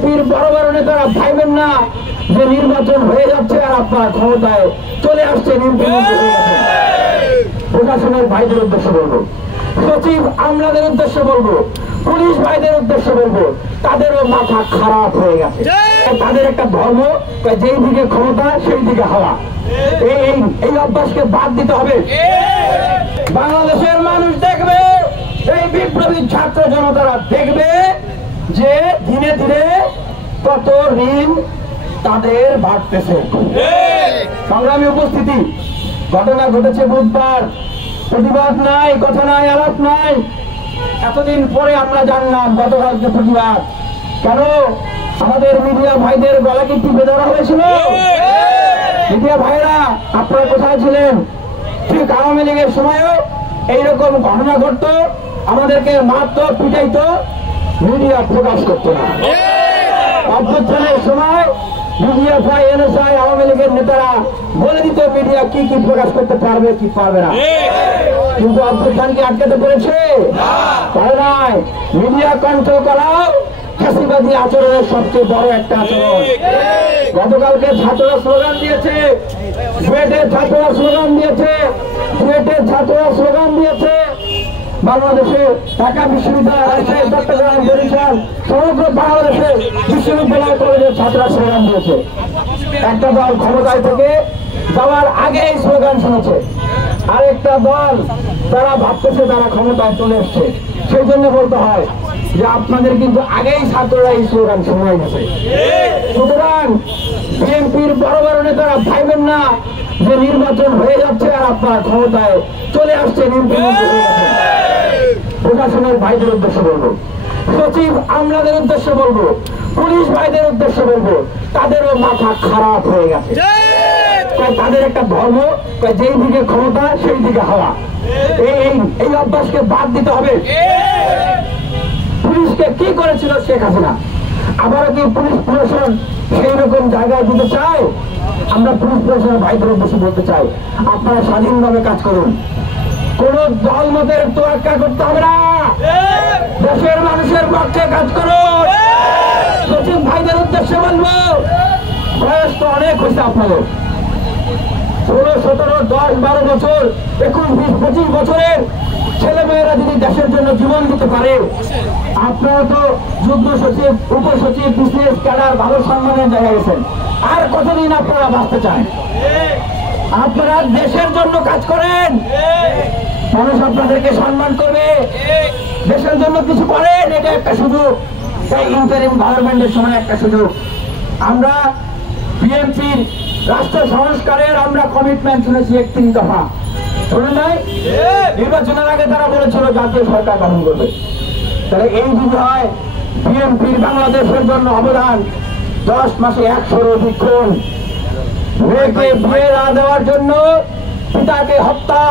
বিএনপির বড় বড় নেতারা ভাইবেন না যে নির্বাচন হয়ে যাচ্ছে আর আপনারা ক্ষমতায় চলে আসছেন, ইমপ্লিমেন্ট হয়ে গেছে। প্রশাসনের ভাইদের উদ্দেশ্যে বলবো, সচিব আমলাদের উদ্দেশ্যে বলবো, পুলিশ ভাইদের উদ্দেশ্যে বলবো, তাদেরও মাথা খারাপ হয়ে গেছে। তাদের একটা ধর্ম, যেই দিকে ক্ষমতা সেই দিকে হাওয়া। এই অভ্যাসকে বাদ দিতে হবে। বাংলাদেশের মানুষ দেখবে, এই বিপ্লবী ছাত্র জনতারা দেখবে যে ধীরে ধীরে কত ঋণ তাদের বাড়তেছে। সংগ্রামী উপস্থিতি, ঘটনা ঘটেছে বুধবার, প্রতিবাদ নাই, কথা নাই, আলাপ নাই। এতদিন পরে আমরা জানলাম গতকালকে প্রতিবাদ। কেন আমাদের মিডিয়া ভাইদের গলা কি টিপে ধরা হয়েছিল? মিডিয়া ভাইরা আপনারা কোথায় ছিলেন? ঠিক আওয়ামী লীগের সময়ও এইরকম ঘটনা ঘটত, আমাদেরকে মারতো, পিটাইতো, মিডিয়া প্রকাশ করত না। অভ্যুত্থানের সময় মিডিয়া ভাই, এনএসআই, আওয়ামী লীগের নেতারা বলে দিত মিডিয়া কি কি প্রকাশ করতে পারবে কি পারবে না। কিন্তু অভ্যুত্থানকে আটকাতে পেরেছে? পারে নাই। মিডিয়া কন্ট্রোল করাও ফ্যাসিবাদী আচরণের সবচেয়ে বড় একটা আচরণ। গতকালকে ছাত্ররা স্লোগান দিয়েছে, বুয়েটের ছাত্ররা স্লোগান দিয়েছে, বুয়েটের ছাত্ররা স্লোগান দিয়েছে। বাংলাদেশে ঢাকা বিশ্ববিদ্যালয়, রাজশাহী, চট্টগ্রাম, বরিশাল, সমগ্র বাংলাদেশে বিশ্ববিদ্যালয় কলেজের ছাত্ররা স্লোগান দিয়েছে। একটা দল ক্ষমতায় থেকে যাওয়ার আগে এই স্লোগান শুনেছে, আরেকটা দল তারা ভাবতেছে তারা ক্ষমতায় চলে এসছে। সেই জন্য বলতে হয় যে আপনাদের কিন্তু আগেই ছাত্ররা এই স্লোগান শোনাই গেছে। সুতরাং বিএনপির বড় বড় নেতারা ভাইবেন না যে নির্বাচন হয়ে যাচ্ছে আর আপনারা ক্ষমতায় চলে আসছেন, ইমপ্লিমেন্ট হয়ে গেছে। প্রশাসনের ভাইদের উদ্দেশ্যে বলবো, সচিব আমলাদের উদ্দেশ্যে বলবো, পুলিশ ভাইদের উদ্দেশ্যে বলবো, তাদেরও মাথা খারাপ হয়ে গেছে। তাদের একটা ধর্ম, যেই দিকে ক্ষমতা সেই দিকে হাওয়া। এই অভ্যাসকে বাদ দিতে হবে। পুলিশকে কি করেছিল শেখ হাসিনা? আবারও কি পুলিশ প্রশাসন সেই রকম জায়গায় দিতে চায়? আমরা পুলিশ প্রশাসনের ভাইদের উদ্দেশ্যে বলতে চাই, আপনারা স্বাধীনভাবে কাজ করুন, কোন দল মতের তোয়াক্কা করতে হবে না, দেশের মানুষের পক্ষে কাজ করুন। সচিব ভাইদের উদ্দেশ্যে বলবো, বয়স তো অনেক হয়েছে আপনাদের, 16, 17, 10, 12 বছর, 21, 20, 25 বছরের ছেলে মেয়েরা যদি দেশের জন্য জীবন দিতে পারে, আপনারা তো যুগ্ম সচিব, উপসচিব, বিসিএস ক্যাডার, ভালো সম্মানের জায়গায় গেছেন, আর কতদিন আপনারা বাঁচতে চান? আপনারা দেশের জন্য কাজ করেন, মানুষ আপনাদেরকে সম্মান করবে। দেশের জন্য কিছু করেন, এটা একটা সুযোগ। ইন্টারিম গভর্নমেন্টের সময় একটা সুযোগ। আমরা বিএনপির রাষ্ট্র সংস্কারের আমরা কমিটমেন্ট শুনেছি 31 দফা, শুনেন নাই? নির্বাচনের আগে তারা বলেছিল জাতীয় সরকার গঠন করবে। তাহলে এই যদি হয়, বিএনপির বাংলাদেশের জন্য অবদান 10 মাসে 100-র অধিক খুন, মেয়েকে বিয়ে না দেওয়ার জন্য পিতাকে হত্যা,